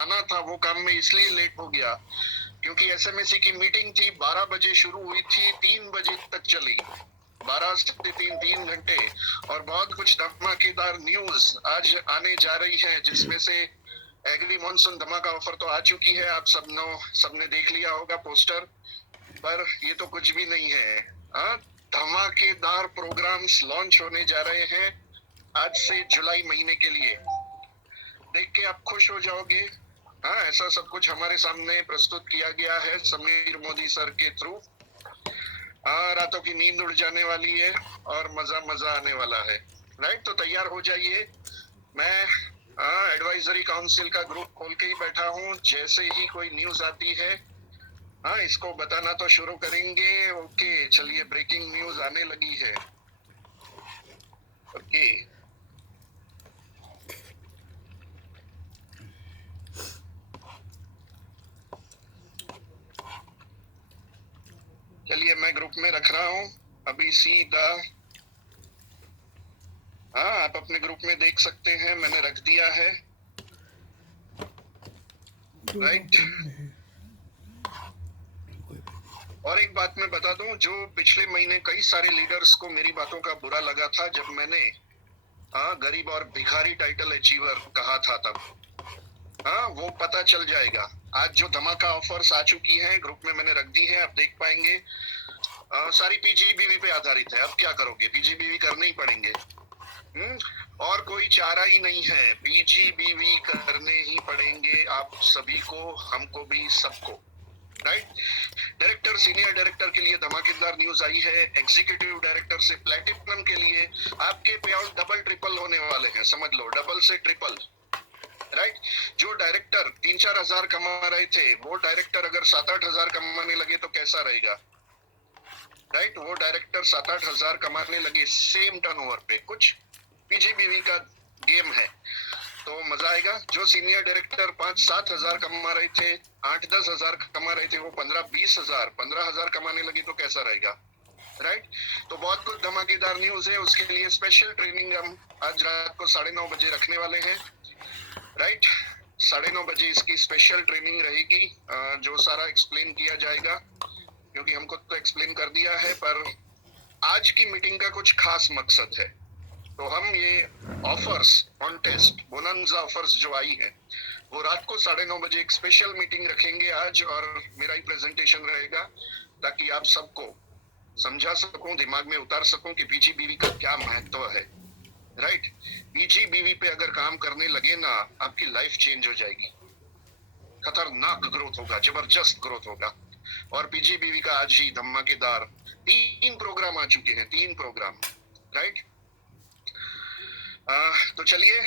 आना था, वो काम में इसलिए लेट हो गया क्योंकि एसएमएससी की मीटिंग थी, 12 बजे शुरू हुई थी, 3 बजे तक चली, 12 से 3 घंटे। और बहुत कुछ धमाकेदार न्यूज आज आने जा रही है, जिसमें से एग्री मॉनसून धमाका ऑफर तो आ चुकी है, आप सबने देख लिया होगा पोस्टर, पर ये तो कुछ भी नहीं है। धमाकेदार प्रोग्राम्स लॉन्च होने जा रहे हैं आज से जुलाई महीने के लिए, देख के आप खुश हो जाओगे। ऐसा सब कुछ हमारे सामने प्रस्तुत किया गया है समीर मोदी सर के थ्रू। रातों की नींद उड़ जाने वाली है और मजा मजा आने वाला है। राइट, तो तैयार हो जाइए। मैं एडवाइजरी काउंसिल का ग्रुप खोल के ही बैठा हूँ, जैसे ही कोई न्यूज आती है इसको बताना तो शुरू करेंगे। ओके, चलिए, ब्रेकिंग न्यूज आने लगी है। ओके, चलिए मैं ग्रुप में रख रहा हूँ अभी सीधा। आप अपने ग्रुप में देख सकते हैं, मैंने रख दिया है। राइट, और एक बात मैं बता दूं, जो पिछले महीने कई सारे लीडर्स को मेरी बातों का बुरा लगा था जब मैंने गरीब और भिखारी टाइटल अचीवर कहा था, तब वो पता चल जाएगा। आज जो धमाका ऑफर्स आ चुकी हैं ग्रुप में मैंने रख दी है, आप देख पाएंगे। सारी पीजीबीवी पे आधारित है। अब क्या करोगे, पीजीबीवी करने ही पड़ेंगे। और कोई चारा ही नहीं है, पीजीबीवी करने ही पड़ेंगे आप सभी को, हमको भी, सबको। राइट, डायरेक्टर, सीनियर डायरेक्टर के लिए धमाकेदार न्यूज आई है। एग्जीक्यूटिव डायरेक्टर से प्लैटिनम के लिए आपके पे आउट डबल ट्रिपल होने वाले हैं, समझ लो, डबल से ट्रिपल। राइट, जो डायरेक्टर 3-4 हजार कमा रहे थे, वो डायरेक्टर अगर 7-8 हजार कमाने लगे तो कैसा रहेगा। राइट, वो डायरेक्टर 7-8 हजार कमाने लगे सेम टर्नओवर पे। कुछ पीजीबीवी का गेम है, तो मजा आएगा। जो सीनियर डायरेक्टर 5-7 हजार कमा रहे थे, 8-10 हजार कमा रहे थे, वो 15-20 हजार, 15 हजार कमाने लगे तो कैसा रहेगा। राइट, तो बहुत कुछ धमाकेदार न्यूज है। उसके लिए स्पेशल ट्रेनिंग हम आज रात को 9:30 बजे रखने वाले हैं। राइट, 9:30 बजे इसकी स्पेशल ट्रेनिंग रहेगी, जो सारा एक्सप्लेन किया जाएगा, क्योंकि हमको तो एक्सप्लेन कर दिया है, पर आज की मीटिंग का कुछ खास मकसद है। तो हम ये ऑफर्स, कॉन्टेस्ट, बोनंजा ऑफर्स जो आई है, वो रात को 9:30 बजे एक स्पेशल मीटिंग रखेंगे आज, और मेरा ही प्रेजेंटेशन रहेगा, ताकि आप सबको समझा सकूं, दिमाग में उतार सकूं कि पीजीबीवी का क्या महत्व है। राइट, पीजीबीवी पे अगर काम करने लगे ना, आपकी लाइफ चेंज हो जाएगी। खतरनाक ग्रोथ होगा, जबरदस्त ग्रोथ होगा। और पीजीबीवी का आज ही धमाकेदार 3 प्रोग्राम आ चुके हैं, 3 प्रोग्राम। राइट, तो चलिए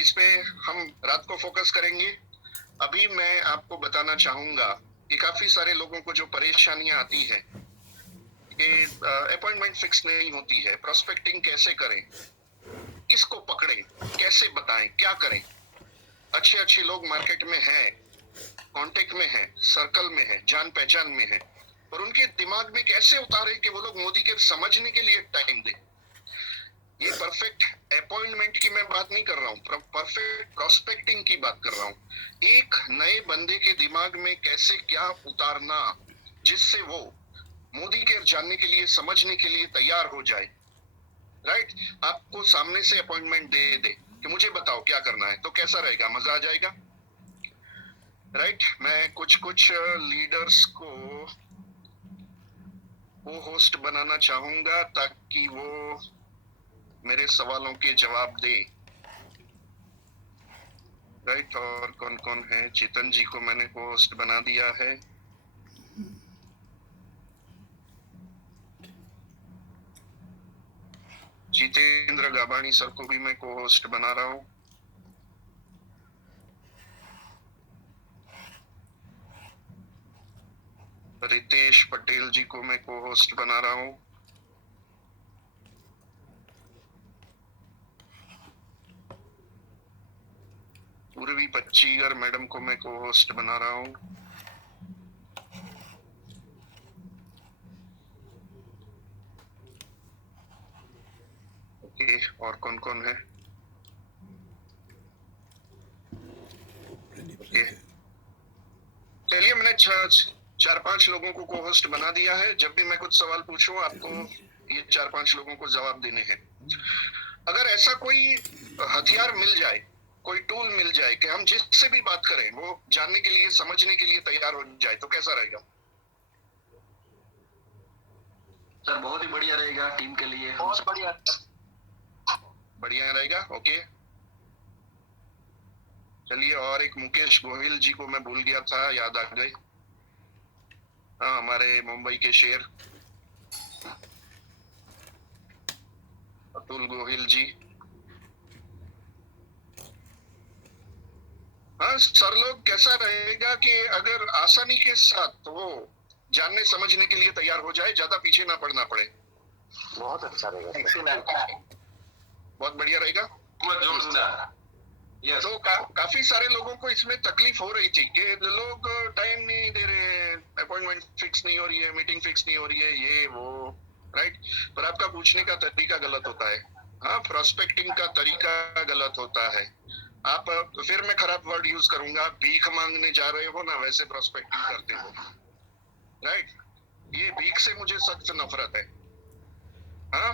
इस पे हम रात को फोकस करेंगे। अभी मैं आपको बताना चाहूंगा कि काफी सारे लोगों को जो परेशानियां आती है कि अपॉइंटमेंट फिक्स नहीं होती है, प्रोस्पेक्टिंग कैसे करें, किसको पकड़े, कैसे बताएं, क्या करें। अच्छे अच्छे लोग मार्केट में हैं, कांटेक्ट में हैं, सर्कल में हैं, जान पहचान में हैं, और उनके दिमाग में कैसे उतारे कि वो लोग मोदी के समझने के लिए टाइम दे। ये परफेक्ट अपॉइंटमेंट की मैं बात नहीं कर रहा हूँ, परफेक्ट प्रोस्पेक्टिंग की बात कर रहा हूँ। एक नए बंदे के दिमाग में कैसे क्या उतारना, जिससे वो मोदी के जानने के लिए, समझने के लिए तैयार हो जाए। राइट, आपको सामने से अपॉइंटमेंट दे दे कि मुझे बताओ क्या करना है, तो कैसा रहेगा, मजा आ जाएगा। राइट, मैं कुछ लीडर्स को होस्ट बनाना चाहूंगा ताकि वो मेरे सवालों के जवाब दे। राइट, और कौन कौन है, चेतन जी को मैंने को होस्ट बना दिया है। जितेंद्र गाबानी सर को भी मैं को होस्ट बना रहा हूँ। रितेश पटेल जी को मैं को होस्ट बना रहा हूँ। पूर्वी पच्चीगर मैडम को मैं को होस्ट बना रहा हूँ। ओके, और कौन कौन है। ओके, अच्छा 4-5 लोगों को को-होस्ट बना दिया है। जब भी मैं कुछ सवाल पूछूं आपको ये 4-5 लोगों को जवाब देने हैं। अगर ऐसा कोई हथियार मिल जाए, कोई टूल मिल जाए कि हम जिससे भी बात करें वो जानने के लिए, समझने के लिए तैयार हो जाए, तो कैसा रहेगा? सर बहुत ही बढ़िया रहेगा टीम के लिए। बहुत बढ़िया रहेगा। ओके चलिए, और एक मुकेश गोहिल जी को मैं भूल गया था, याद आ गए। हाँ, हमारे मुंबई के शेर अतुल गोहिल जी। हाँ सर, लोग कैसा रहेगा कि अगर आसानी के साथ वो जानने समझने के लिए तैयार हो जाए, ज्यादा पीछे ना पड़ना पड़े। बहुत अच्छा रहेगा। बहुत बढ़िया रहेगा। yes. तो काफी सारे लोगों को इसमें तकलीफ हो रही थी कि लोग टाइम नहीं दे रहे, अपॉइंटमेंट फिक्स नहीं हो रही है, मीटिंग फिक्स नहीं हो रही है, ये वो, राइट। पर आपका पूछने का तरीका गलत होता है। हाँ, प्रोस्पेक्टिंग का तरीका गलत होता है। आप फिर मैं खराब वर्ड यूज करूंगा, भीख मांगने जा रहे हो ना, वैसे प्रोस्पेक्टिंग करते हो, राइट। ये भीख से मुझे सख्त नफरत है। हाँ,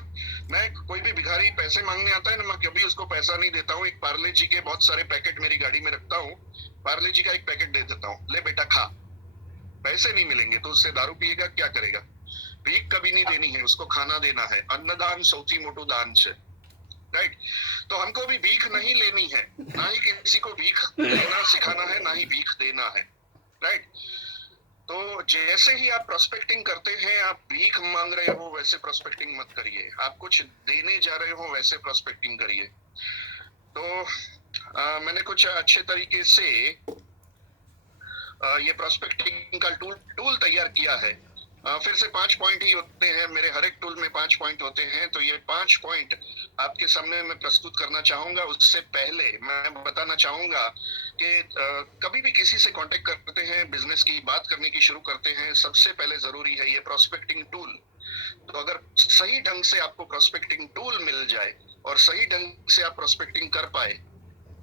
मैं कोई भी भिखारी पैसे मांगने आता है ना, मैं कभी उसको पैसा नहीं देता हूँ। एक पार्ले जी के बहुत सारे पैकेट मेरी गाड़ी में रखता हूँ, पार्ले जी का एक पैकेट दे देता हूँ, ले बेटा खा। पैसे नहीं मिलेंगे तो उससे दारू पिएगा, क्या करेगा? भीख कभी नहीं देनी है, उसको खाना देना है। अन्नदान सौथी मोटू दान से, राइट। तो हमको भी भीख नहीं लेनी है, ना ही किसी को भीख लेना सिखाना है, ना ही भीख देना है, राइट। तो जैसे ही आप प्रोस्पेक्टिंग करते हैं, आप भीख मांग रहे हो वैसे प्रोस्पेक्टिंग मत करिए। आप कुछ देने जा रहे हो वैसे प्रोस्पेक्टिंग करिए। तो मैंने कुछ अच्छे तरीके से ये प्रोस्पेक्टिंग का टूल तैयार किया है। फिर से 5 पॉइंट ही होते हैं मेरे, हर एक टूल में 5 पॉइंट होते हैं। तो ये 5 पॉइंट आपके सामने मैं प्रस्तुत करना चाहूंगा। उससे पहले मैं बताना चाहूंगा कि कभी भी किसी से कांटेक्ट करते हैं, बिजनेस की बात करने की शुरू करते हैं, सबसे पहले जरूरी है ये प्रोस्पेक्टिंग टूल। तो अगर सही ढंग से आपको प्रोस्पेक्टिंग टूल मिल जाए और सही ढंग से आप प्रोस्पेक्टिंग कर पाए,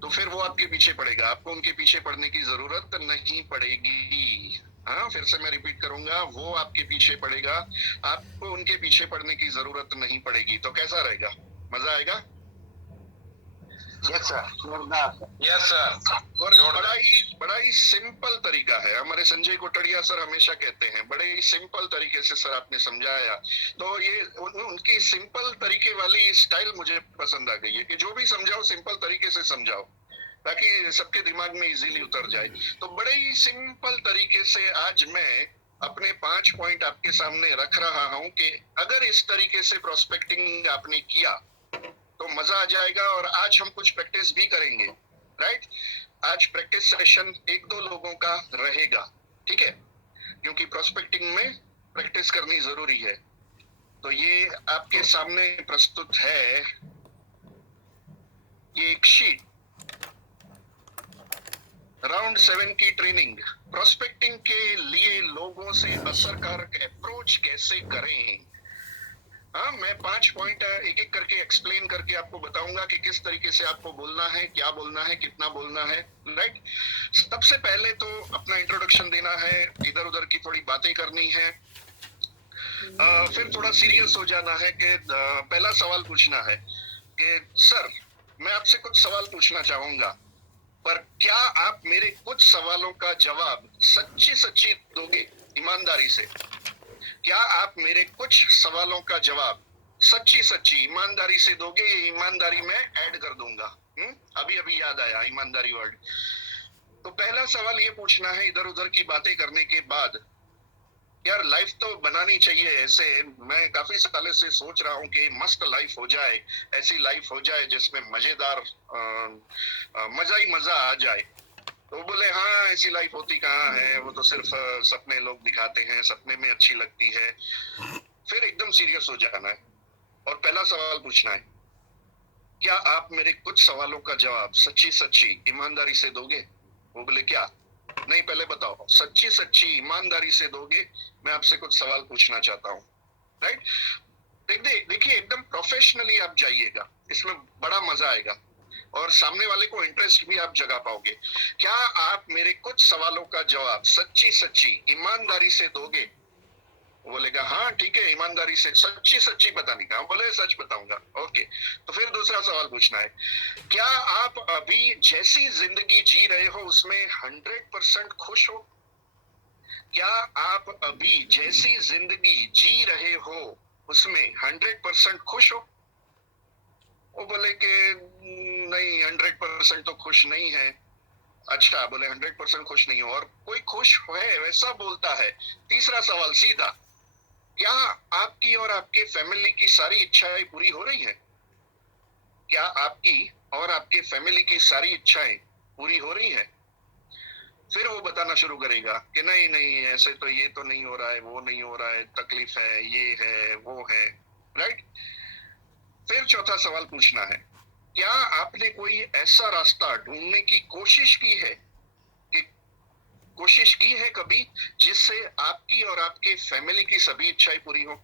तो फिर वो आपके पीछे पड़ेगा, आपको उनके पीछे पड़ने की जरूरत नहीं पड़ेगी। हाँ, फिर से मैं रिपीट करूंगा, वो आपके पीछे पड़ेगा, आपको उनके पीछे पड़ने की जरूरत नहीं पड़ेगी। तो कैसा रहेगा? मजा आएगा? Yes sir, yes sir. और बड़ा ही सिंपल तरीका है। हमारे संजय कोटड़िया सर हमेशा कहते हैं, बड़े ही सिंपल तरीके से सर आपने समझाया। तो ये उनकी सिंपल तरीके वाली स्टाइल मुझे पसंद आ गई है कि जो भी समझाओ सिंपल तरीके से समझाओ, ताकि सबके दिमाग में इजीली उतर जाए। तो बड़े ही सिंपल तरीके से आज मैं अपने 5 पॉइंट आपके सामने रख रहा हूं कि अगर इस तरीके से प्रोस्पेक्टिंग आपने किया तो मजा आ जाएगा। और आज हम कुछ प्रैक्टिस भी करेंगे, राइट। आज प्रैक्टिस सेशन 1-2 लोगों का रहेगा, ठीक है, क्योंकि प्रोस्पेक्टिंग में प्रैक्टिस करनी जरूरी है। तो ये आपके सामने प्रस्तुत है, ये एक शीट, राउंड 7 की ट्रेनिंग, प्रोस्पेक्टिंग के लिए लोगों से असरकारक अप्रोच कैसे करें। हाँ, मैं 5 पॉइंट एक एक करके एक्सप्लेन करके आपको बताऊंगा कि किस तरीके से आपको बोलना है, क्या बोलना है, कितना बोलना है, राइट। सबसे पहले तो अपना इंट्रोडक्शन देना है, इधर उधर की थोड़ी बातें करनी है, फिर थोड़ा सीरियस हो जाना है कि पहला सवाल पूछना है कि सर मैं आपसे कुछ सवाल पूछना चाहूंगा, पर क्या आप मेरे कुछ सवालों का जवाब सच्ची दोगे ईमानदारी से? क्या आप मेरे कुछ सवालों का जवाब सच्ची ईमानदारी से दोगे? ये ईमानदारी में ऐड कर दूंगा। अभी याद आया ईमानदारी वर्ड। तो पहला सवाल ये पूछना है इधर उधर की बातें करने के बाद, यार लाइफ तो बनानी चाहिए ऐसे। मैं काफी सालों से सोच रहा हूँ कि मस्त लाइफ हो जाए, ऐसी लाइफ हो जाए जिसमें मजेदार मजा ही मजा आ जाए। तो बोले हाँ, ऐसी लाइफ होती कहाँ है, वो तो सिर्फ सपने लोग दिखाते हैं, सपने में अच्छी लगती है। फिर एकदम सीरियस हो जाना है और पहला सवाल पूछना है, क्या आप मेरे कुछ सवालों का जवाब सच्ची ईमानदारी से दोगे? वो बोले क्या? नहीं, पहले बताओ, सच्ची ईमानदारी से दोगे? मैं आपसे कुछ सवाल पूछना चाहता हूँ, राइट। देखिए एकदम प्रोफेशनली आप जाइएगा, इसमें बड़ा मजा आएगा। और सामने वाले को इंटरेस्ट भी आप जगा पाओगे। क्या आप मेरे कुछ सवालों का जवाब सच्ची सच्ची ईमानदारी से दोगे? वो बोलेगा हाँ ठीक है, ईमानदारी से सच्ची सच्ची बताने का। बोले सच बताऊंगा। ओके, तो फिर दूसरा सवाल पूछना है, क्या आप अभी जैसी जिंदगी जी रहे हो उसमें 100% खुश हो? क्या आप अभी जैसी जिंदगी जी रहे हो उसमें 100% खुश हो? वो बोले कि नहीं 100% तो खुश नहीं है। अच्छा, बोले 100% खुश नहीं हो, और कोई खुश है वैसा बोलता है। तीसरा सवाल सीधा, क्या आपकी और आपके फैमिली की सारी इच्छाएं पूरी हो रही हैं? क्या आपकी और आपके फैमिली की सारी इच्छाएं पूरी हो रही हैं? फिर वो बताना शुरू करेगा कि नहीं नहीं, ऐसे तो ये तो नहीं हो रहा है, वो नहीं हो रहा है, तकलीफ है, ये है, वो है। राइट। फिर चौथा सवाल पूछना है, क्या आपने कोई ऐसा रास्ता ढूंढने की कोशिश की है कभी जिससे आपकी और आपके फैमिली की सभी इच्छाएं पूरी हो?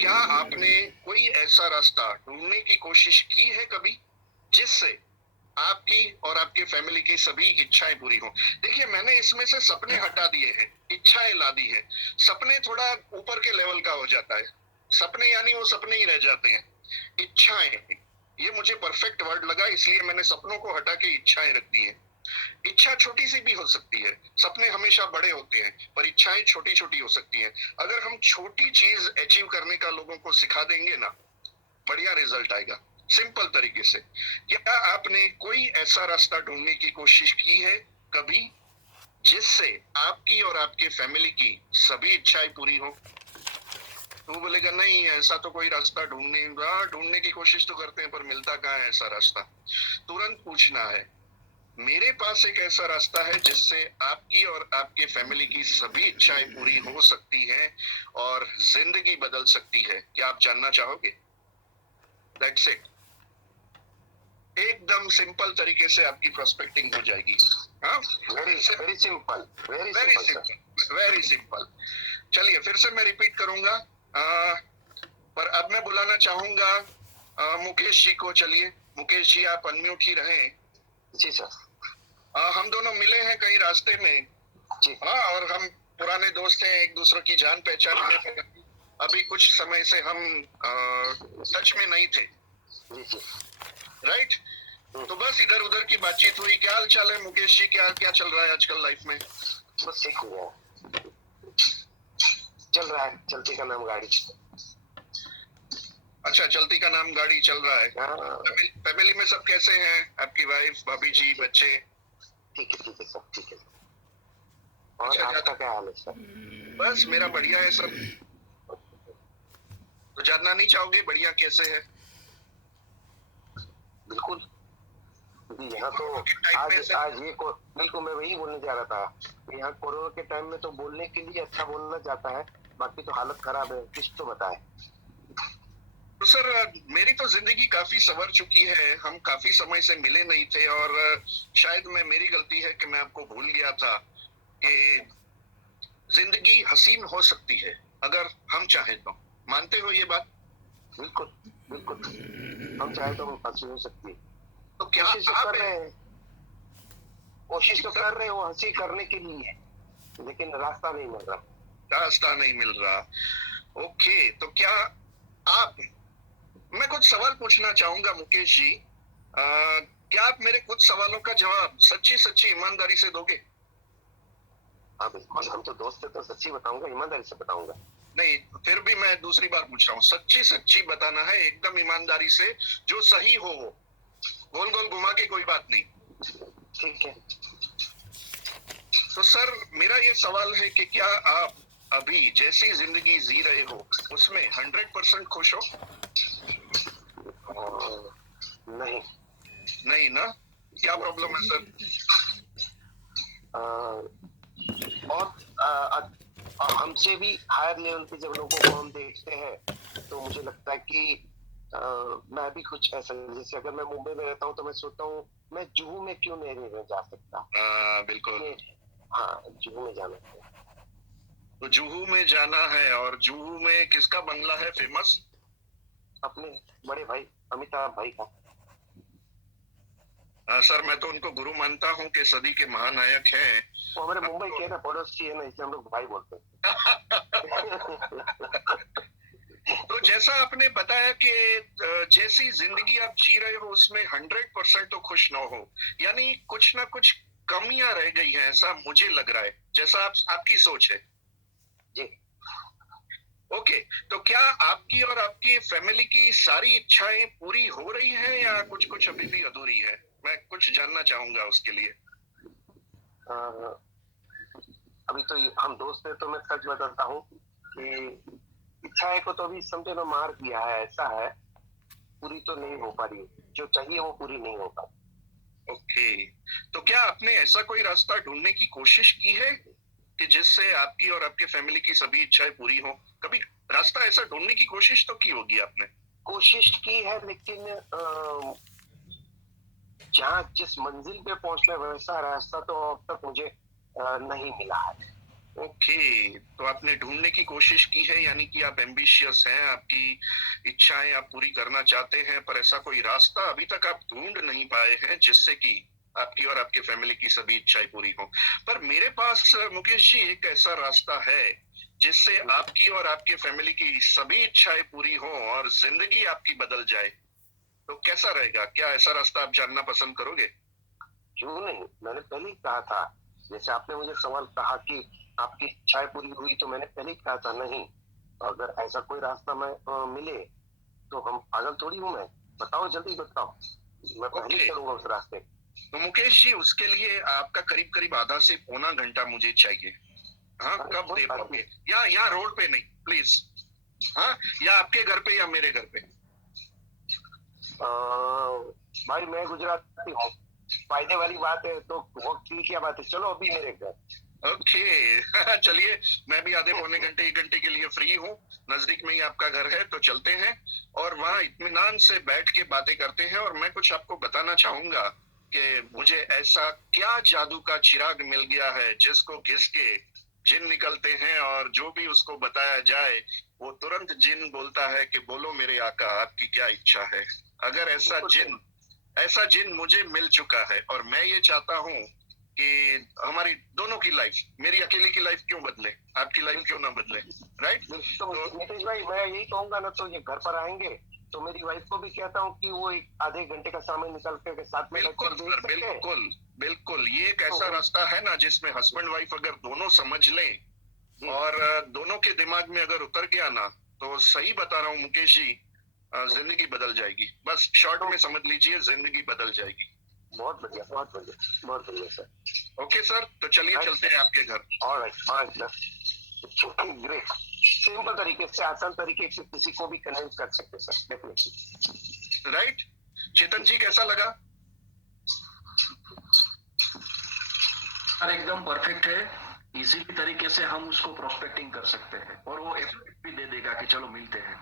क्या आपने कोई ऐसा रास्ता ढूंढने की कोशिश की है कभी जिससे आपकी और आपके फैमिली की सभी इच्छाएं पूरी हो? देखिए, मैंने इसमें से सपने हटा दिए हैं, इच्छाएं ला दी है। सपने थोड़ा ऊपर के लेवल का हो जाता है, सपने यानी वो सपने ही रह जाते हैं। इच्छाएं, ये मुझे परफेक्ट वर्ड लगा, इसलिए मैंने सपनों को हटा के इच्छाएं रख दी है। इच्छा छोटी सी भी हो सकती है, सपने हमेशा बड़े होते हैं, पर इच्छाएं छोटी छोटी हो सकती हैं। अगर हम छोटी चीज अचीव करने का लोगों को सिखा देंगे ना, बढ़िया रिजल्ट आएगा। सिंपल तरीके से, क्या आपने कोई ऐसा रास्ता ढूंढने की कोशिश की है कभी जिससे आपकी और आपके फैमिली की सभी इच्छाएं पूरी हो? तो वो बोलेगा नहीं, ऐसा तो कोई रास्ता ढूंढने की कोशिश तो करते हैं, पर मिलता कहाँ है ऐसा रास्ता। तुरंत पूछना है, मेरे पास एक ऐसा रास्ता है जिससे आपकी और आपके फैमिली की सभी इच्छाएं पूरी हो सकती हैं और जिंदगी बदल सकती है। क्या आप जानना चाहोगे? That's it. एकदम सिंपल तरीके से आपकी प्रोस्पेक्टिंग हो जाएगी। हाँ, very very simple, very very simple. Simple, very simple. चलिए फिर से मैं रिपीट करूंगा, पर अब मैं बुलाना चाहूंगा मुकेश जी को। चलिए मुकेश जी, आप अनम्यूट ही रहें। जी सर। हम दोनों मिले हैं कहीं रास्ते में। जी। हाँ, और हम पुराने दोस्त हैं, एक दूसरे की जान पहचान में। अभी कुछ समय से हम टच में नहीं थे। जी जी। राइट। तो बस इधर उधर की बातचीत हुई। क्या हाल चाल है मुकेश जी? क्या क्या चल रहा है आजकल लाइफ में? बस ठीक हुआ, चल रहा है, चलती का नाम गाड़ी। अच्छा, चलती का नाम गाड़ी चल रहा है। हाँ। फैमिली में सब कैसे हैं? आपकी वाइफ, भाभी जी, बच्चे? ठीक है, सब ठीक है। और अच्छा, आपका क्या हाल है सर? बस मेरा बढ़िया है सर। तो जानना नहीं चाहोगे बढ़िया कैसे है? बिल्कुल। यहाँ तो आज ये बिल्कुल मैं वही बोलने जा रहा था। यहाँ कोरोना के टाइम में तो बोलने के लिए अच्छा बोलना जाता है, बाकी तो हालत खराब है। कुछ तो बताए। तो सर, मेरी तो जिंदगी काफी संवर चुकी है। हम काफी समय से मिले नहीं थे, और शायद मेरी गलती है कि मैं आपको भूल गया था कि जिंदगी हसीन हो सकती है अगर हम चाहें तो। मानते हो ये बात? बिल्कुल बिल्कुल, हम चाहे तो हंसी हो सकती है। तो क्या कोशिश तो आप कर रहे हैं, कोशिश तो कर रहे हो हंसी करने के लिए, लेकिन रास्ता नहीं मिल रहा। रास्ता नहीं मिल रहा। ओके, तो क्या आप, मैं कुछ सवाल पूछना चाहूंगा मुकेश जी। क्या आप मेरे कुछ सवालों का जवाब सच्ची सच्ची ईमानदारी से दोगे? हाँ बिल्कुल, हम तो दोस्त है तो सच्ची बताऊंगा, ईमानदारी से बताऊंगा। नहीं, फिर भी मैं दूसरी बार पूछ रहा हूँ, सच्ची सच्ची बताना है एकदम ईमानदारी से, जो सही हो वो, गोल गोल घुमा के कोई बात नहीं। ठीक है। तो सर, मेरा ये सवाल है कि क्या आप अभी जैसी जिंदगी जी रहे हो उसमें 100% खुश हो? नहीं। नहीं ना? क्या प्रॉब्लम है सर? और हमसे भी हायर लेवल पे जब लोगों को हम देखते हैं तो मुझे लगता है कि मैं भी कुछ ऐसा, जैसे अगर मैं मुंबई में रहता हूँ तो मैं सोचता हूँ मैं जुहू में क्यों नहीं रह जा सकता। बिल्कुल। हाँ, जुहू में जाना है। तो जुहू में जाना है, और जुहू में किसका बंगला है फेमस? अपने बड़े भाई अमिताभ भाई का। सर मैं तो उनको गुरु मानता हूँ कि सदी के महानायक हैं। वो हमारे मुंबई के है ना, पड़ोसी है ना, इसलिए हम लोग भाई बोलते हैं। तो जैसा आपने बताया कि जैसी जिंदगी आप जी रहे हो उसमें 100% तो खुश ना हो, यानी कुछ ना कुछ कमियां रह गई हैं, ऐसा मुझे लग रहा है, जैसा आपकी सोच है। जी। ओके, तो क्या आपकी और आपकी फैमिली की सारी इच्छाएं पूरी हो रही हैं या कुछ कुछ अभी भी अधूरी है? मैं कुछ जानना चाहूंगा उसके लिए। अ, अभी तो हम दोस्त हैं, तो मैं सच बताता हूँ कि इच्छाएं को तो अभी समझो ना मार दिया है, ऐसा है, पूरी तो नहीं हो पा रही, जो चाहिए वो पूरी नहीं हो पा रही। ओके, तो क्या आपने ऐसा कोई रास्ता ढूंढने की कोशिश की है कि जिससे आपकी और आपके फैमिली की सभी इच्छाएं पूरी हो? कभी रास्ता ऐसा ढूंढने की कोशिश तो की होगी आपने? कोशिश की है, लेकिन जहाँ जिस मंजिल पे पहुंचना है वैसा रास्ता तो अब तक मुझे नहीं मिला है। ओके, तो आपने ढूंढने की कोशिश की है, यानी कि आप एम्बिशियस हैं, आपकी इच्छाएं आप पूरी करना चाहते हैं, पर ऐसा कोई रास्ता अभी तक आप ढूंढ नहीं पाए हैं जिससे कि आपकी और आपके फैमिली की सभी इच्छाएं पूरी हो। पर मेरे पास मुकेश जी एक ऐसा रास्ता है जिससे आपकी और आपके फैमिली की सभी इच्छाएं पूरी हो और जिंदगी आपकी बदल जाए। तो कैसा रहेगा? क्या ऐसा रास्ता आप जानना पसंद करोगे? क्यों नहीं, मैंने पहले ही कहा था। जैसे आपने मुझे सवाल कहा कि आपकी इच्छाएं पूरी हुई, तो मैंने पहले ही कहा था नहीं, अगर ऐसा कोई रास्ता मिले तो हम पागल थोड़ी हूँ मैं, बताओ जल्दी बताओ, मैं पहले ओके, चलूंगा उस रास्ते। तो मुकेश जी उसके लिए आपका करीब करीब आधा से पौना घंटा मुझे चाहिए। हाँ, कब दे पाओगे? या यहाँ रोड पे नहीं प्लीज, हाँ, या आपके घर पे या मेरे घर पे? भाई मैं गुजराती हूँ, फायदे वाली बात है तो वक्त की क्या बात है, चलो अभी मेरे घर। ओके चलिए, मैं भी आधे पौने घंटे 1 घंटे के लिए फ्री हूँ, नजदीक में ही आपका घर है, तो चलते हैं और वहाँ इत्मीनान से बैठ के बातें करते हैं। और मैं कुछ आपको बताना चाहूंगा कि मुझे ऐसा क्या जादू का चिराग मिल गया है जिसको घिस के जिन निकलते हैं और जो भी उसको बताया जाए वो तुरंत जिन बोलता है कि बोलो मेरे आका आपकी क्या इच्छा है। अगर ऐसा जिन मुझे मिल चुका है और मैं ये चाहता हूँ कि हमारी दोनों की लाइफ, मेरी अकेले की लाइफ क्यों बदले, आपकी लाइफ क्यों ना बदले, राइट? तो नीतीश भाई मैं यही कहूंगा ना, तो ये घर पर आएंगे तो मेरी वाइफ को भी कहता हूँ कि वो एक आधे घंटे का समय निकल के साथ में बिल्कुल सर, बिल्कुल बिल्कुल, ये एक ऐसा रास्ता है ना जिसमें हस्बैंड वाइफ अगर दोनों समझ लें और दोनों के दिमाग में अगर उतर गया ना, तो सही बता रहा हूँ मुकेश जी, जिंदगी बदल जाएगी। बस शॉर्ट में समझ लीजिए, जिंदगी बदल जाएगी। बहुत बढ़िया, बहुत बढ़िया, बहुत बढ़िया सर। ओके सर, तो चलिए चलते हैं आपके घर। Alright sir, great. सिंपल तरीके से, आसान तरीके से किसी को भी कन्विंस कर सकते हैं सर, डेफिनेटली। राइट, चेतन जी कैसा लगा? सर एकदम परफेक्ट है, इसी तरीके से हम उसको प्रोस्पेक्टिंग कर सकते हैं और वो एफर्ट भी दे देगा कि चलो मिलते हैं।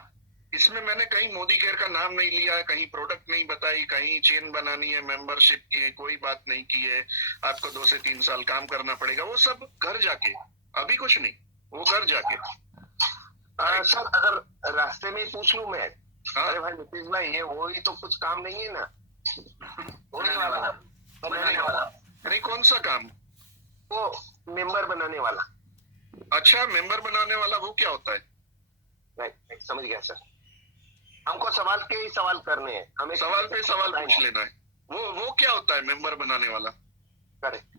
इसमें मैंने कहीं मोदी केयर का नाम नहीं लिया, कहीं प्रोडक्ट नहीं बताई, कहीं चेन बनानी है मेंबरशिप की, कोई बात नहीं की है। आपको 2 से 3 साल काम करना पड़ेगा, वो सब घर जाके, अभी कुछ नहीं, वो घर जाके। सर अगर रास्ते में पूछ लूं मैं, हाँ? अरे भाई नीतीश भाई ये वो ही तो कुछ काम नहीं है ना, होने वाला, बनाने वाला, नहीं, कौन सा काम? वो मेंबर बनाने वाला। अच्छा, मेंबर बनाने वाला, वो क्या होता है? राइट, समझ गया सर। हमको सवाल के ही सवाल करने हैं, हमें सवाल पे सवाल पूछ लेना है। वो क्या होता है मेंबर बनाने वाला? करेक्ट।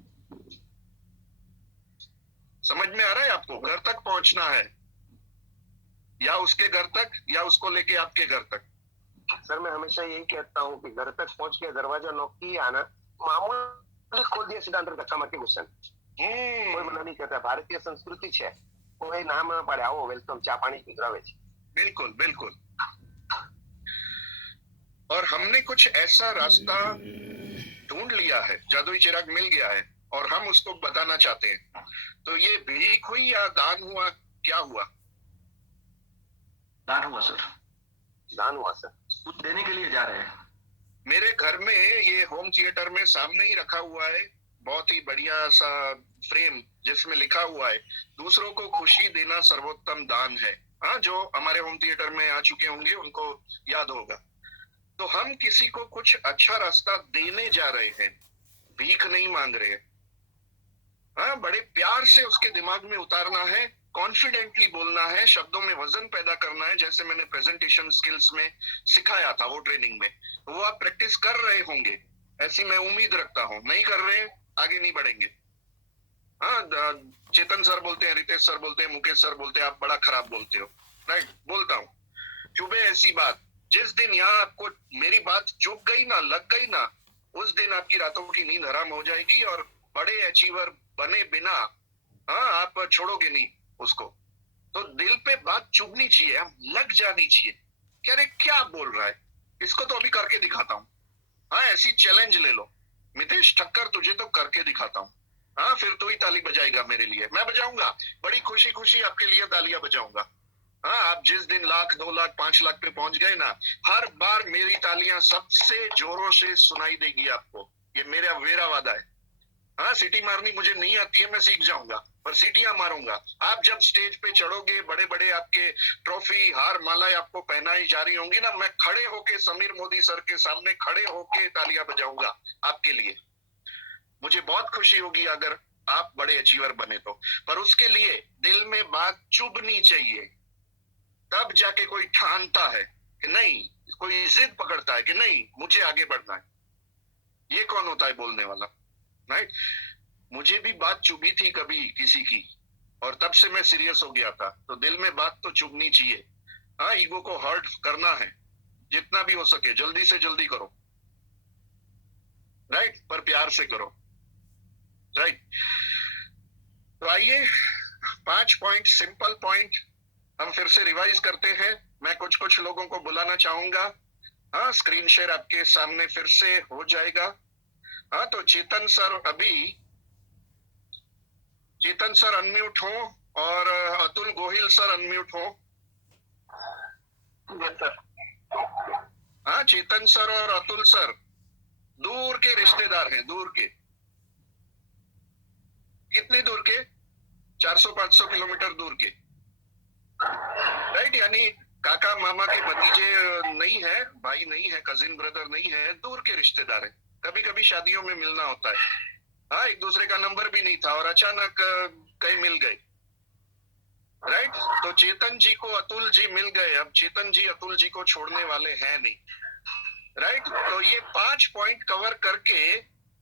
समझ में आ रहा है आपको? घर तक पहुंचना है, या उसके घर तक, या उसको लेके आपके घर तक? सर मैं हमेशा यही कहता हूँ कि घर तक पहुंच के दरवाजा नॉक किया ना, मामूली खोल दिया, सीधा अंदर धक्का मार के घुसन, कोई मना नहीं करता। भारतीय संस्कृति है, कोई नाम ना पड़े, आओ वेलकम, चा पानी पीवरावे छे। बिल्कुल बिल्कुल। और हमने कुछ ऐसा रास्ता ढूंढ लिया है, जादुई चिराग मिल गया है और हम उसको बताना चाहते हैं। तो ये भीख हुई या दान हुआ, क्या हुआ? दान हुआ सर, दान हुआ सर। कुछ देने के लिए जा रहे हैं। मेरे घर में ये होम थिएटर में सामने ही रखा हुआ है बहुत ही बढ़िया सा फ्रेम जिसमें लिखा हुआ है, दूसरों को खुशी देना सर्वोत्तम दान है। हाँ, जो हमारे होम थिएटर में आ चुके होंगे उनको याद होगा। तो हम किसी को कुछ अच्छा रास्ता देने जा रहे हैं, भीख नहीं मांग रहे हैं। हाँ, बड़े प्यार से उसके दिमाग में उतारना है, कॉन्फिडेंटली बोलना है, शब्दों में वजन पैदा करना है, जैसे मैंने प्रेजेंटेशन स्किल्स में सिखाया था वो ट्रेनिंग में। वो आप प्रैक्टिस कर रहे होंगे, ऐसी मैं उम्मीद रखता हूं। नहीं कर रहे, आगे नहीं बढ़ेंगे। हाँ, चेतन सर बोलते हैं, रितेश सर बोलते हैं, मुकेश सर बोलते हैं आप बड़ा खराब बोलते हो। राइट, बोलता हूँ। चुभे ऐसी बात, जिस दिन यहाँ आपको मेरी बात चुभ गई ना, लग गई ना, उस दिन आपकी रातों की नींद हराम हो जाएगी और बड़े अचीवर बने बिना हाँ आप छोड़ोगे नहीं उसको। तो दिल पे बात चुभनी चाहिए, लग जानी चाहिए। क्या रे क्या बोल रहा है, इसको तो अभी करके दिखाता हूँ। हाँ, ऐसी चैलेंज ले लो, मितेश ठक्कर तुझे तो करके दिखाता हूँ। हाँ, फिर तू ही ताली बजाएगा मेरे लिए, मैं बजाऊंगा, बड़ी खुशी खुशी आपके लिए तालियां बजाऊंगा। हाँ, आप जिस दिन 1,00,000, 2,00,000, 5,00,000 पे पहुंच गए ना, हर बार मेरी तालियां सबसे जोरों से सुनाई देगी आपको। ये मेरा वादा है। हाँ, सीटी मारनी मुझे नहीं आती है, मैं सीख जाऊंगा, पर सीटियां मारूंगा। आप जब स्टेज पे चढ़ोगे, बड़े बड़े आपके ट्रॉफी हार मालाएं आपको पहनाई जा रही होंगी ना, मैं खड़े होके समीर मोदी सर के सामने खड़े होके तालियां बजाऊंगा आपके लिए। मुझे बहुत खुशी होगी अगर आप बड़े अचीवर बने तो, पर उसके लिए दिल में बात चुभनी चाहिए। तब जाके कोई ठानता है कि नहीं, कोई जिद पकड़ता है कि नहीं मुझे आगे बढ़ना है। ये कौन होता है बोलने वाला? राइट, मुझे भी बात चुभी थी कभी किसी की, और तब से मैं सीरियस हो गया था। तो दिल में बात तो चुभनी चाहिए। हाँ, ईगो को हर्ट करना है, जितना भी हो सके जल्दी से जल्दी करो। राइट, पर प्यार से करो। राइट, तो आइए 5 पॉइंट, सिंपल पॉइंट हम फिर से रिवाइज करते हैं। मैं कुछ कुछ लोगों को बुलाना चाहूंगा। हाँ, स्क्रीन शेयर आपके सामने फिर से हो जाएगा। हाँ, तो चेतन सर अनम्यूट हो, और अतुल गोहिल सर अनम्यूट हो। हाँ, चेतन सर और अतुल सर दूर के रिश्तेदार हैं, दूर के। कितनी दूर के? 400-500 किलोमीटर दूर के। राइट, यानी काका मामा के भतीजे नहीं है, भाई नहीं है, कजिन ब्रदर नहीं है, दूर के रिश्तेदार है। कभी कभी शादियों में मिलना होता है। हाँ, एक दूसरे का नंबर भी नहीं था और अचानक कहीं मिल गए। राइट, तो चेतन जी को अतुल जी मिल गए। अब चेतन जी अतुल जी को छोड़ने वाले हैं नहीं। राइट, तो ये 5 पॉइंट कवर करके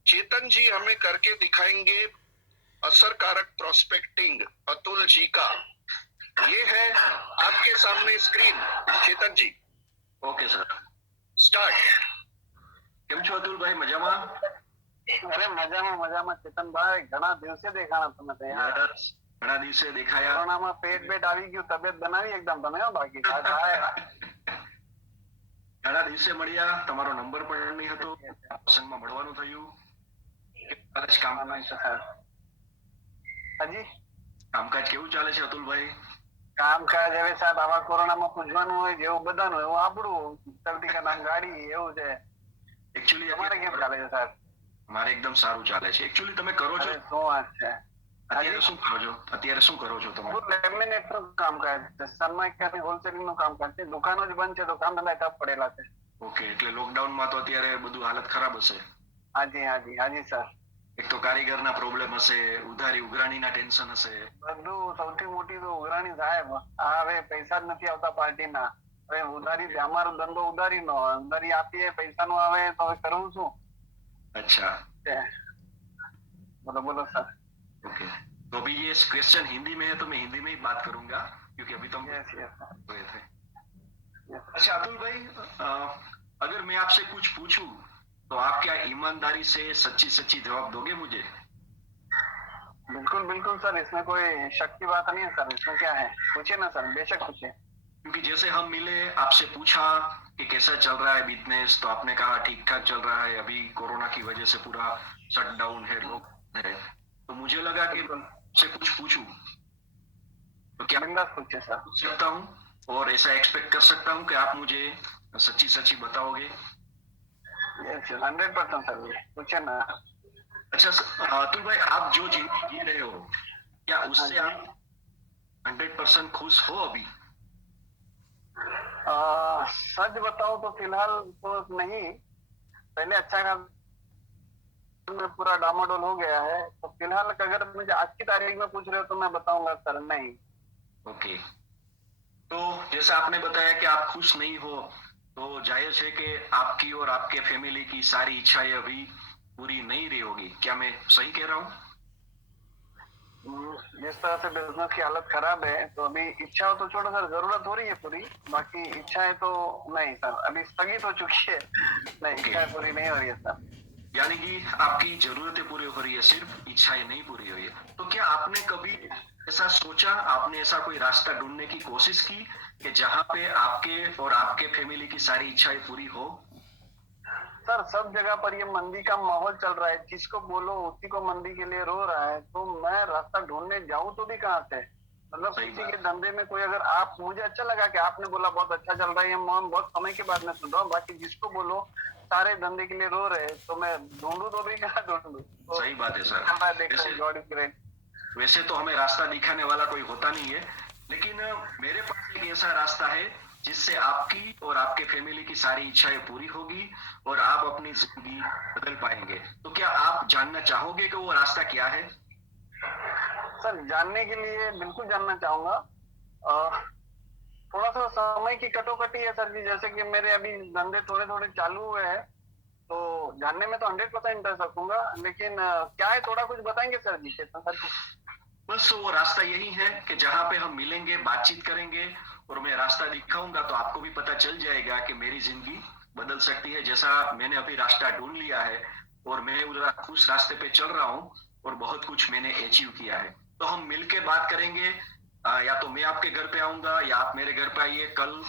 चेतन जी हमें करके दिखाएंगे असरकारक प्रोस्पेक्टिंग अतुल जी का। ये है आपके सामने स्क्रीन। चेतन जी, ओके सर, स्टार्ट। કેમ છો અતુલભાઈ? મજામાં? અરે મજામાં ચેતનભાઈ, ઘણા દિવસે દેખાણા તમે તો યાર. Yes, ઘણા દિવસે દેખાયા. કોરોનામાં પેટ આવી ગયું, તબિયત બનાવી એકદમ તમે હો. બાકી ઘણા દિવસે મળ્યા, તમારો નંબર પણ નહીં હતો, પ્રસંગમાં મળવાનું થયું. હાજી, કામકાજ કેવું ચાલે છે અતુલભાઈ? કામકાજ હવે સાહેબ આવા કોરોનામાં પૂછવાનું હોય જેવું બધાનું એવું આપણું ચલતી કદમ ગાડી એવું છે. એકચ્યુઅલી તમારે કેમ ચાલે છે સાહેબ? મારે એકદમ સારું ચાલે છે. એકચ્યુઅલી તમે કરો છો શું વાત છે? અત્યારે શું કરો છો? અત્યારે શું કરો છો તમે? હું લેમિનેટનું કામકાજ છે, સનમાઇકાની હોલસેલિંગનું કામકાજ છે. દુકાનો જ બંધ છે તો કામ ધંધા ઠપ પડેલા છે. ઓકે, એટલે લોકડાઉનમાં તો અત્યારે બધું હાલત ખરાબ હશે. હાજી સર. એક તો કારીગરના પ્રોબ્લેમ હશે, ઉધારી ઉઘરાણીના ટેન્શન હશે. બધું સૌથી મોટી તો ઉઘરાણી સાહેબ. આ હવે પૈસા જ નથી આવતા પાર્ટીના. હવે ઉધારી, અમારો ધંધો ઉધારીનો, ઉધારી આપીએ પૈસાનો આવે તો હવે કરવું શું? अच्छा, बोलो सर। ओके, तो अभी ये क्वेश्चन हिंदी में है तो मैं हिंदी में ही बात करूंगा क्योंकि अभी तो हम यस हुए थे। अच्छा अतुल भाई, अगर मैं आपसे कुछ पूछूं तो आप क्या ईमानदारी से सच्ची सच्ची जवाब दोगे मुझे? बिल्कुल सर, इसमें कोई शक की बात नहीं है सर। इसमें क्या है, पूछिए ना सर, बेशक पूछिए। क्योंकि जैसे हम मिले, आपसे पूछा कि कैसा चल रहा है बिजनेस, तो आपने कहा ठीक ठाक चल रहा है, अभी कोरोना की वजह से पूरा शट डाउन है, लोग है। तो मुझे लगा कि आपसे कुछ पूछूं तो क्या बिंदास पूछिए सर। पूछ सकता हूँ और ऐसा एक्सपेक्ट कर सकता हूँ कि आप मुझे सच्ची सच्ची बताओगे? 100% सर, पूछिए ना। अच्छा अतुल भाई, आप जो जिंदगी जी रहे हो, क्या उससे आप 100% खुश हो अभी? सच बताऊं तो फिलहाल तो नहीं, पहले अच्छा खासा में पूरा डामाडोल हो गया है, तो फिलहाल अगर मुझे आज की तारीख में पूछ रहे हो तो मैं बताऊंगा सर नहीं। ओके, तो जैसा आपने बताया कि आप खुश नहीं हो, तो जायज है कि आपकी और आपके फैमिली की सारी इच्छाएं अभी पूरी नहीं रही होगी, क्या मैं सही कह रहा हूँ? जिस तरह से बिजनेस की हालत खराब है तो अभी इच्छा हो तो छोड़ो सर, जरूरत हो रही है पूरी, बाकी इच्छाएं तो नहीं सर, अभी स्थगित हो चुकी है। नहीं, Okay. इच्छाएं पूरी नहीं हो रही है सर। यानी कि आपकी जरूरतें पूरी हो रही है, सिर्फ इच्छाएं नहीं पूरी हुई है। तो क्या आपने कभी ऐसा सोचा, आपने ऐसा कोई रास्ता ढूंढने की कोशिश की कि जहां पे आपके और आपके फैमिली की सारी इच्छाएं पूरी हो? सर सब जगह पर ये मंदी का माहौल चल रहा है, जिसको बोलो उसी को मंदी के लिए रो रहा है, तो मैं रास्ता ढूंढने जाऊं तो भी कहाँ से? मतलब सही किसी बात। के धंधे में कोई अगर आप, मुझे अच्छा लगा कि आपने बोला बहुत अच्छा चल रहा है, ये मैं बहुत समय के बाद में सुन रहा हूँ, बाकी जिसको बोलो सारे धंधे के लिए रो रहे हैं, तो मैं ढूंढू तो भी कहाँ ढूंढू? तो सही बात है सर। चल रहा है, देख रहे वैसे हैं, गॉड इज ग्रेट। वैसे तो हमें रास्ता दिखाने वाला कोई होता नहीं है, लेकिन मेरे पास एक ऐसा रास्ता है जिससे आपकी और आपके फैमिली की सारी इच्छाएं पूरी होगी और आप अपनी जिंदगी बदल पाएंगे। तो क्या आप जानना चाहोगे कि वो रास्ता क्या है? सर जानने के लिए बिल्कुल जानना चाहूंगा। अ, थोड़ा सा समय की कटौकटी है सर जी, जैसे कि मेरे अभी धंधे थोड़े थोड़े चालू हुए हैं, तो जानने में तो 100% इंटरेस्ट रखूंगा, लेकिन क्या है थोड़ा कुछ बताएंगे सर जी, चेतन सर जी? बस वो रास्ता यही है कि जहां पे हम मिलेंगे, बातचीत करेंगे और मैं रास्ता दिखाऊंगा, तो आपको भी पता चल जाएगा कि मेरी जिंदगी बदल सकती है, जैसा मैंने अभी रास्ता ढूंढ लिया है और मैं उस रास्ते पे चल रहा हूँ और बहुत कुछ मैंने अचीव किया है। तो हम मिलके बात करेंगे, या तो मैं आपके घर पे आऊंगा या आप मेरे घर पे आइए कल।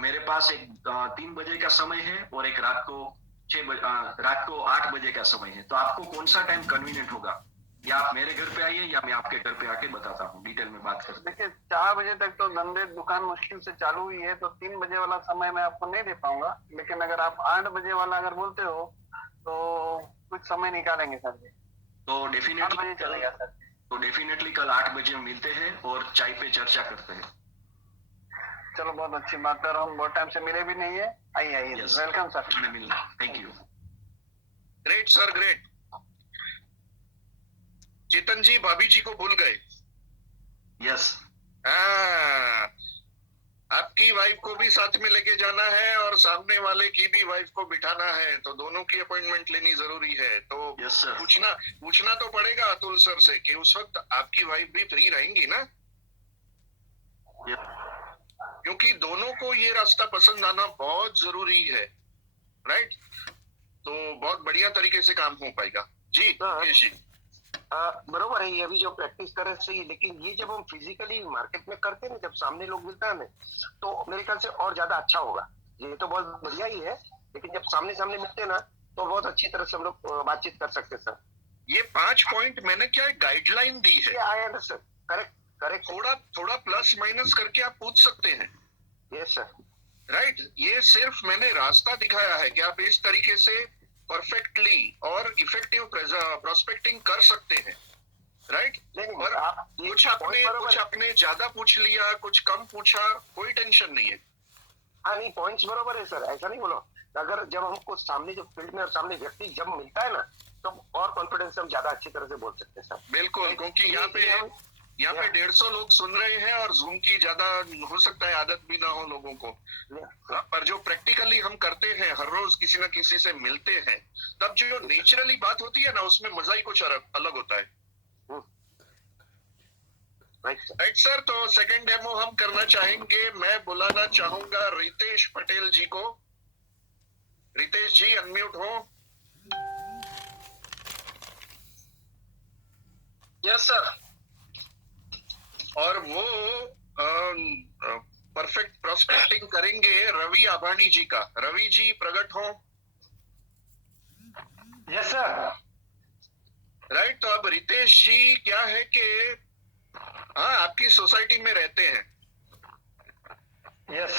मेरे पास एक 3 बजे का समय है और एक रात को 8 बजे का समय है, तो आपको कौन सा टाइम कन्वीनियंट होगा? या आप मेरे घर पे आइए या मैं आपके घर पे आके बताता हूँ, डिटेल में बात करते हैं। देखिए 4 बजे तक तो धंधे दुकान मुश्किल से चालू हुई है, तो 3 बजे वाला समय मैं आपको नहीं दे पाऊंगा, लेकिन अगर आप 8 बजे वाला अगर बोलते हो तो कुछ समय निकालेंगे सर जी। तो 8 बजे चलेगा सर। डेफिनेटली कल 8 बजे हम मिलते हैं और चाय पे चर्चा करते हैं। चलो बहुत अच्छी बात है, और हम बहुत टाइम से मिले भी नहीं है। आइए आइए, Yes. Welcome sir. मैंने मिलना, thank you. Great sir, great. Chetan ji भाभी जी को भूल गए? यस। हाँ, आपकी वाइफ को भी साथ में लेके जाना है और सामने वाले की भी वाइफ को बिठाना है, तो दोनों की अपॉइंटमेंट लेनी जरूरी है। तो यस सर। पूछना तो पड़ेगा अतुल सर से कि उस वक्त आपकी वाइफ भी फ्री रहेंगी ना, क्योंकि दोनों को ये रास्ता पसंद आना बहुत जरूरी है, राइट? तो बहुत बढ़िया तरीके से काम हो पाएगा जी। मुकेश जी बरोबर है, ये अभी जो प्रैक्टिस करे सही, लेकिन ये जब हम फिजिकली मार्केट में करते हैं ना, जब सामने लोग मिलता है ना, तो मेरे ख्याल से और ज्यादा अच्छा होगा। ये तो बहुत बढ़िया ही है, लेकिन जब सामने सामने मिलते हैं ना, तो बहुत अच्छी तरह से हम लोग बातचीत कर सकते हैं सर। ये 5 पॉइंट मैंने क्या गाइडलाइन दी है, ये आया ना सर, करेक्ट करेक्ट। थोड़ा प्लस माइनस करके आप पूछ सकते हैं, यस सर। राइट? ये सिर्फ मैंने रास्ता दिखाया है कि आप इस तरीके से परफेक्टली और इफेक्टिव प्रोस्पेक्टिंग कर सकते हैं, राइट? नहीं, और आप ये कुछ point आपने ज्यादा पूछ लिया, कुछ कम पूछा, कोई टेंशन नहीं है। हाँ नहीं, पॉइंट्स बरोबर है सर, ऐसा नहीं बोलो। अगर जब हमको सामने जब फील्ड में और सामने व्यक्ति जब मिलता है ना, तो और कॉन्फिडेंस से हम ज्यादा अच्छी तरह से बोल सकते हैं सर। बिल्कुल, क्योंकि यहाँ पे 150 लोग सुन रहे हैं और जूम की ज्यादा हो सकता है आदत भी ना हो लोगों को, पर जो प्रैक्टिकली हम करते हैं, हर रोज किसी न किसी से मिलते हैं, तब जो नेचुरली बात होती है ना, उसमें मजा ही कुछ अलग होता है, राइट सर? तो सेकंड डेमो हम करना चाहेंगे। मैं बुलाना चाहूंगा रितेश पटेल जी को। रितेश जी अनम्यूट हो। Yes sir. और वो परफेक्ट प्रोस्पेक्टिंग करेंगे रवि आबानी जी का। रवि जी प्रकट हो। Yes sir. राइट, तो अब रितेश जी क्या है कि हाँ, आपकी सोसाइटी में रहते हैं। यस।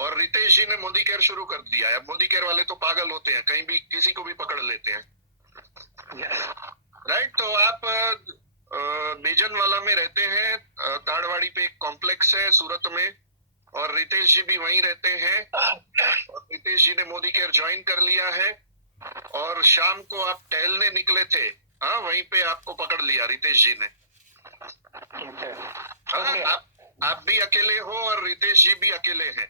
और रितेश जी ने मोदी केयर शुरू कर दिया है। अब मोदी केयर वाले तो पागल होते हैं, कहीं भी किसी को भी पकड़ लेते हैं, राइट? तो आप बेजन वाला में रहते हैं, ताड़वाड़ी पे एक कॉम्प्लेक्स है सूरत में, और रितेश जी भी वहीं रहते हैं, और रितेश जी ने मोदी केयर ज्वाइन कर लिया है, और शाम को आप टहलने निकले थे, हाँ, वहीं पे आपको पकड़ लिया रितेश जी ने। ओके हाँ, ओके आप भी अकेले हो और रितेश जी भी अकेले हैं।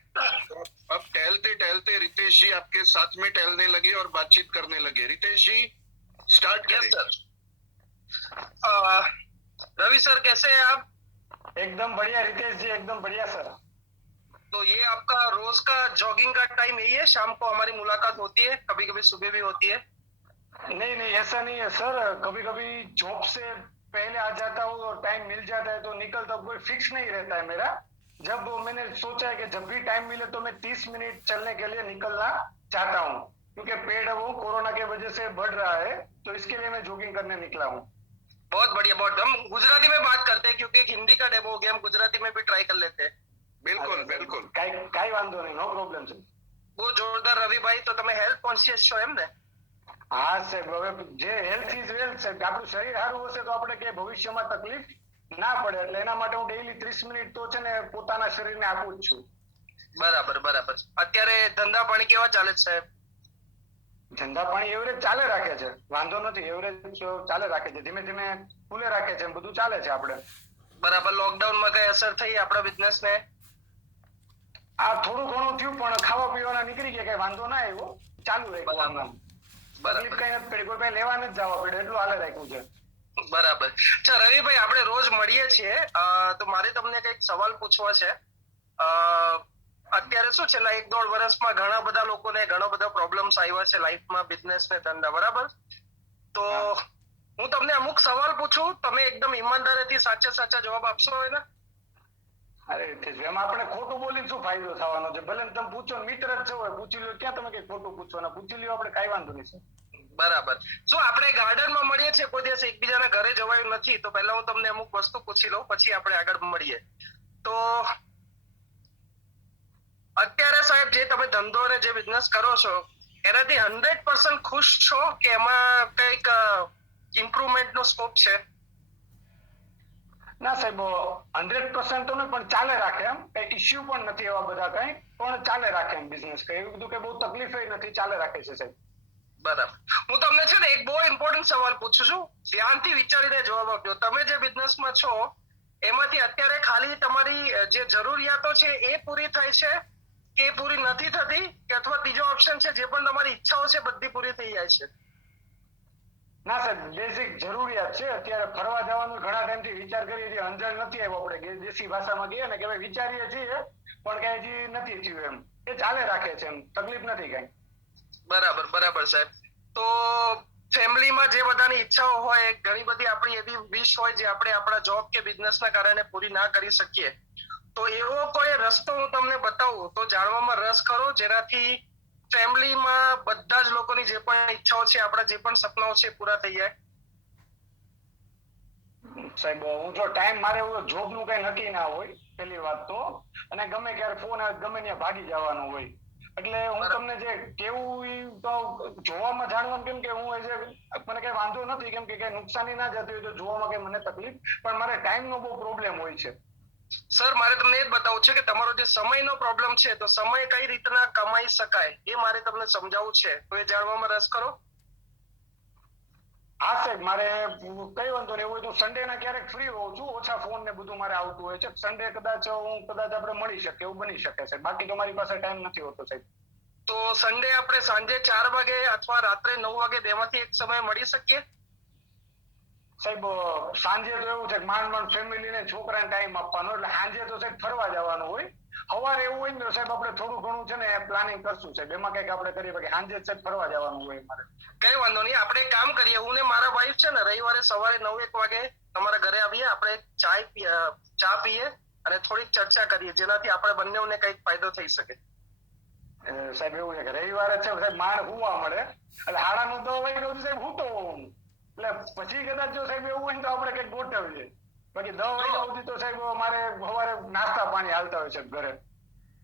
तो अब टहलते टहलते रितेश जी आपके साथ में टहलने लगे और बातचीत करने लगे। रितेश जी स्टार्ट करें। रवि सर कैसे हैं आप? एकदम बढ़िया रितेश जी, एकदम बढ़िया सर। तो ये आपका रोज का जॉगिंग का टाइम यही है? शाम को हमारी मुलाकात होती है, कभी कभी सुबह भी होती है। नहीं नहीं, ऐसा नहीं है सर, कभी कभी जॉब से पहले आ जाता हूँ और टाइम मिल जाता है तो निकलता हूँ, कोई फिक्स नहीं रहता है मेरा। जब मैंने सोचा है कि जब भी टाइम मिले तो मैं 30 मिनट चलने के लिए निकलना चाहता हूँ, क्योंकि पेड़ वो कोरोना के वजह से बढ़ रहा है, तो इसके लिए मैं जॉगिंग करने निकला हूँ। बहुत बढ़िया, बहुत। हम गुजराती में बात करते हैं क्योंकि एक हिंदी का डेमो हो गया, हम गुजराती में भी ट्राई कर लेते हैं। बिल्कुल बिल्कुल। કાઈ વાંધો નહીં, નો પ્રોબ્લેમ છે। બહુ જોરદાર રવિભાઈ, તો તમે હેલ્થ કોન્શિયસ છો એમ ને? હા સાહેબ, હવે જે હેલ્થ ઇઝ વેલ્થ સાહેબ, આપણું શરીર સારું હશે તો આપણે કે ભવિષ્યમાં તકલીફ ના પડે, એટલે એના માટે હું ડેઈલી 30 મિનિટ તો છે ને પોતાના શરીરને આપું જ છું। બરાબર બરાબર। અત્યારે ધંધા પાણી કેવા ચાલે છે સાહેબ? ધંધા પાણી એવરેજ ચાલે રાખે છે, વાંધો નથી, એવરેજ ચાલે રાખે છે, ધીમે ધીમે ખુલે રાખે છે, બધું ચાલે છે આપણે। બરાબર। લોકડાઉનમાં કઈ અસર થઈ આપણા બિઝનેસ ને? આ થોડું ઘણું થયું પણ ખાવા પીવાના નીકળી ગયા, કઈ વાંધો ના આવ્યો, ચાલુ રાખ્યું આમ। તકલીફ કઈ નથી પડી, કોઈ પાસે લેવા નથી જવા પડ્યું, એટલું હાલે રાખ્યું છે। બરાબર। અચ્છા રવિભાઈ, આપણે રોજ મળીએ છીએ, તો મારે તમને કઈક સવાલ પૂછવા છે। અત્યારે શું છેલ્લા 1-1.5 વર્ષમાં ઘણા બધા લોકોને ઘણા બધા પ્રોબ્લેમ્સ આવ્યા છે લાઈફમાં, બિઝનેસ ને ધંધા, બરાબર? તો હું તમને અમુક સવાલ પૂછું, તમે એકદમ ઈમાનદારીથી સાચા સાચા જવાબ આપશો એને? અરે એમાં આપણે ખોટું બોલી શું ફાયદો થવાનો છે? ભલે તમે પૂછો, મિત્ર જ છો, પૂછી લો, ક્યાં તમે કઈ ખોટું પૂછવાના? પૂછી લ્યો, આપણે કઈ વાંધો નહીં સર। બરાબર। શું આપણે ગાર્ડનમાં મળીએ છીએ, કોઈ દિવસ એકબીજાના ઘરે જવાયું નથી, તો પહેલા હું તમને અમુક વસ્તુ પૂછી લઉં, પછી આપણે આગળ મળીએ। તો અત્યારે સાહેબ જે તમે ધંધો અને જે બિઝનેસ કરો છો એનાથી 100% ખુશ છો કે એમાં કઈક ઇમ્પ્રુવમેન્ટ નો સ્કોપ છે? ના સાહેબ, 100% તો નહીં, પણ ચાલે રાખે એમ, કઈ ઇશ્યુ પણ નથી એવા બધા કઈ, પણ ચાલે રાખે એમ બિઝનેસ, કઈ એવું બધું કઈ બહુ તકલીફ નથી, ચાલે રાખે છે સાહેબ। બરાબર। હું તમને છે ને એક બહુ ઇમ્પોર્ટન્ટ સવાલ પૂછું છું, ધ્યાનથી વિચારીને જવાબ આપજો। તમે જે બિઝનેસમાં છો એમાંથી અત્યારે ખાલી તમારી જે જરૂરિયાતો છે એ પૂરી થાય છે કે એ પૂરી નથી થતી, કે અથવા ત્રીજો ઓપ્શન છે જે પણ તમારી ઈચ્છાઓ છે બધી પૂરી થઈ જાય છે? ના સાહેબ, બેઝિક જરૂરિયાત છે। અત્યારે ફરવા જવાનું ઘણા ટાઈમ થી વિચાર કરીએ છીએ, અંજાર નથી આવ્યો, આપણે દેશી ભાષામાં કહીએ ને કે ભાઈ વિચારીએ છીએ પણ કઈ હજી નથી થયું એમ, એ ચાલે રાખે છે એમ, તકલીફ નથી કઈ। બરાબર બરાબર સાહેબ। તો ફેમિલીમાં જે બધાની ઈચ્છાઓ હોય, ઘણી બધી આપણી એવી વિશ હોય જે આપણે આપણા જોબ કે બિઝનેસના કારણે પૂરી ના કરી શકીએ, તો એવો કોઈ રસ્તો હું તમને બતાવું તો જાણવામાં રસ ખરો, જેનાથી ફેમિલીમાં બધા જ લોકોની જે પણ ઈચ્છાઓ છે, આપણા જે પણ સપનાઓ છે પૂરા થઈ જાય? સાહેબ હું જો ટાઈમ, મારે જોબ નું કઈ નક્કી ના હોય પેલી વાત તો, અને ગમે ક્યારે ફોન આવે ગમે ત્યાં ભાગી જવાનું હોય, એટલે હું તમને જે કેવું ઈ તો જોવામાં જાણવાનું, કેમ કે હું મને કઈ વાંધો નથી, કેમ કે કઈ નુકસાની ના જતી હોય તો જોવામાં કઈ મને તકલીફ, પણ મારે ટાઈમ નો બહુ પ્રોબ્લેમ હોય છે। સર મારે તમને એ જ બતાવવું છે કે તમારો જે સમયનો પ્રોબ્લેમ છે, તો સમય કઈ રીતના કમાઈ શકાય એ મારે તમને સમજાવવું છે, તો એ જાણવામાં રસ ખરો? હા સાહેબ, મારે કઈ વાંધો નહીં, એવું તો સન્ડે ના ક્યારેક ફ્રી હોઉં છું, ઓછા ફોન ને બધું મારે આવતું હોય છે, સન્ડે કદાચ આપણે મળી શકે એવું બની શકે છે, બાકી તો મારી પાસે ટાઈમ નથી હોતો સાહેબ। તો સન્ડે આપણે સાંજે 4 વાગે અથવા રાત્રે 9 વાગે બેમાંથી એક સમય મળી શકીએ? સાહેબ સાંજે તો એવું છે કે માંડ ફેમિલી ને છોકરાને ટાઈમ આપવાનો, એટલે સાંજે તો સાહેબ ફરવા જવાનું હોય, સવારે એવું હોય ને સાહેબ આપણે થોડું ઘણું છે ને પ્લાનિંગ કરશું સાહેબ, એમાં કઈક આપણે કરીએ, બાકી સાંજે સાહેબ ફરવા જવાનું હોય મારે। કઈ વાંધો નહીં, આપણે એક કામ કરીએ, હું ને મારા વાઈફ છે ને રવિવારે સવારે 9-1 વાગે તમારા ઘરે આવીએ, આપણે ચા પીએ અને થોડીક ચર્ચા કરીએ, જેનાથી આપણે બંનેઓને કઈક ફાયદો થઈ શકે। સાહેબ એવું છે કે રવિવારે છે સાહેબ માણ હુવા મળે, એટલે 9:30 વાગે સાહેબ હું તો એટલે પછી કદાચ જો સાહેબ એવું હોય ને તો આપણે કઈક ગોઠવીએ, બાકી 10 વાગ્યા સુધી તો સાહેબ મારે સવારે નાસ્તા પાણી હાલતા હોય છે ઘરે।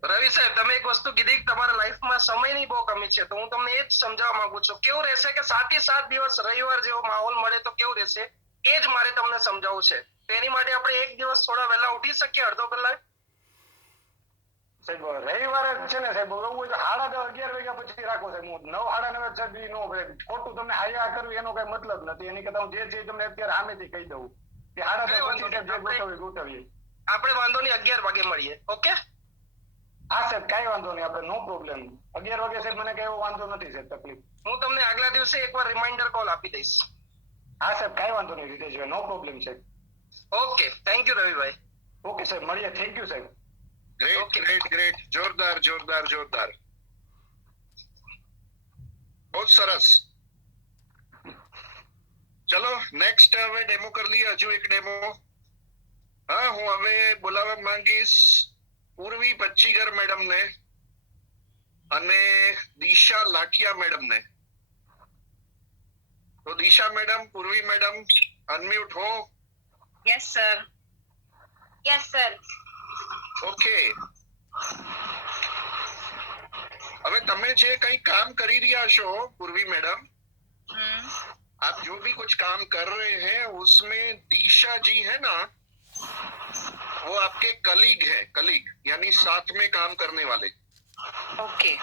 રવિ સાહેબ, તમે એક વસ્તુ કીધી કે તમારા લાઈફમાં સમયની બહુ કમી છે, તો હું તમને એ જ સમજાવવા માંગુ છું, કેવું રહેશે કે 7-7 દિવસ રવિવાર જેવો માહોલ મળે તો કેવું રહેશે, એ જ મારે તમને સમજાવવું છે। તો એની માટે આપણે એક દિવસ થોડા વહેલા ઉઠી શકીએ, અડધો કલાક? સાહેબ રવિવારે છે ને સાહેબ એવું હોય તો 10:30 11 વાગ્યા પછી રાખો સાહેબ. હું 9 9:30 સાહેબ ઈ નો ભાઈ ખોટું તમને હાયા કરવી એનો કઈ મતલબ નથી. એની કરતા હું જે છે તમને અત્યારે સામેથી કહી દઉં કે 10:30 પછી સાહેબ જે ગોઠવીએ. આપણે વાંધો નહીં 11 વાગે મળીએ. ઓકે હા સાહેબ કાંઈ વાંધો નહીં, આપણે નો પ્રોબ્લેમ. 11 વાગે સાહેબ મને કઈ એવો વાંધો નથી સાહેબ, તકલીફ. હું તમને આગલા દિવસે એકવાર રિમાઇન્ડર કોલ આપી દઈશ. હા સાહેબ કાંઈ વાંધો નહીં રીતેશભાઈ, નો પ્રોબ્લેમ સાહેબ. Okay thank you Ravibhai. Okay સાહેબ મળીએ, થેન્ક યુ સાહેબ. Great Okay. ગ્રેટ ગ્રેટ, જોરદાર જોરદાર જોરદાર, બહુ સરસ. ચલો નેક્સ્ટ હવે ડેમો કરી લઈએ, હજુ એક ડેમો. હા, હું હવે બોલાવવા માંગીશ પૂર્વી પચ્ચીગર મેડમ ને અને દિશા લાઠિયા મેડમ ને. તો દિશા મેડમ, પૂર્વી મેડમ, અનમ્યુટ હો. Yes, sir. Yes, sir. Okay, હવે તમે જે કઈ કામ કરી રહ્યા છો પૂर्वी मैडम, आप जो भी कुछ काम कर रहे हैं उसमें दीशा जी है ना, वो आपके कलीग है, कलीग यानी साथ में काम करने वाले, Okay.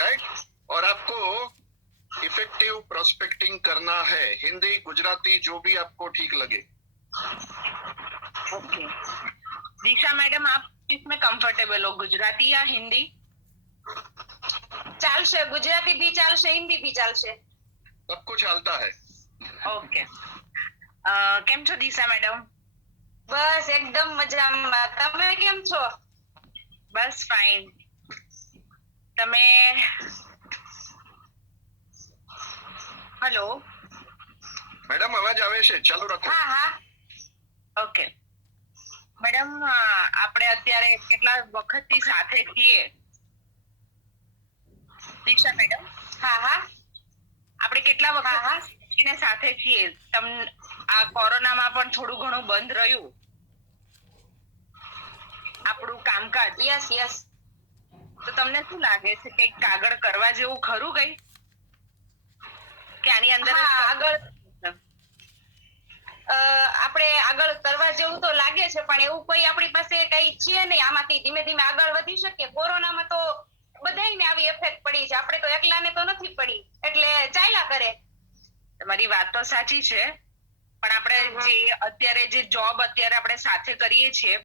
राइट? और आपको इफेक्टिव प्रोस्पेक्टिंग करना है, हिंदी गुजराती जो भी आपको ठीक लगे. Okay. दीक्षा मैडम, आप किसमें कंफर्टेबल हो, गुजराती या हिंदी? चालशे, गुजराती भी चालशे, हिंदी भी चालशे. सब कुछ चलता है. ओके. કેમ છો દિશા મેડમ? બસ એકદમ મજામાં. તમે કેમ છો? બસ ફાઇન. તમે હેલો? मैडम आवाज આવે છે, ચાલુ રાખો. હા હા. ઓકે મેડમ, આપણે અત્યારે કેટલા વખતથી સાથે છીએ? દીક્ષા મેડમ? હા હા. આપણે કેટલા વખત સાથે છીએ? આ કોરોનામાં પણ થોડું ઘણું બંધ રહ્યું આપણું કામકાજ. Yes yes. તો તમને શું લાગે છે કે કાગળ કરવા જેવું ખરું ગઈ કે આની અંદર આગળ આપણે આગળ કરવા જેવું તો લાગે છે, પણ એવું કોઈ આપણી પાસે કઈ છે નહીં. આમાંથી ધીમે ધીમે આગળ વધી શકીએ. કોરોનામાં તો બધાયને આવી એફેક્ટ પડી છે, આપણે તો એકલાને તો નથી પડી, એટલે ચાલ્યા કરે. તમારી વાત તો સાચી છે, પણ આપણે જે અત્યારે જે જોબ અત્યારે આપણે સાથે કરીએ છીએ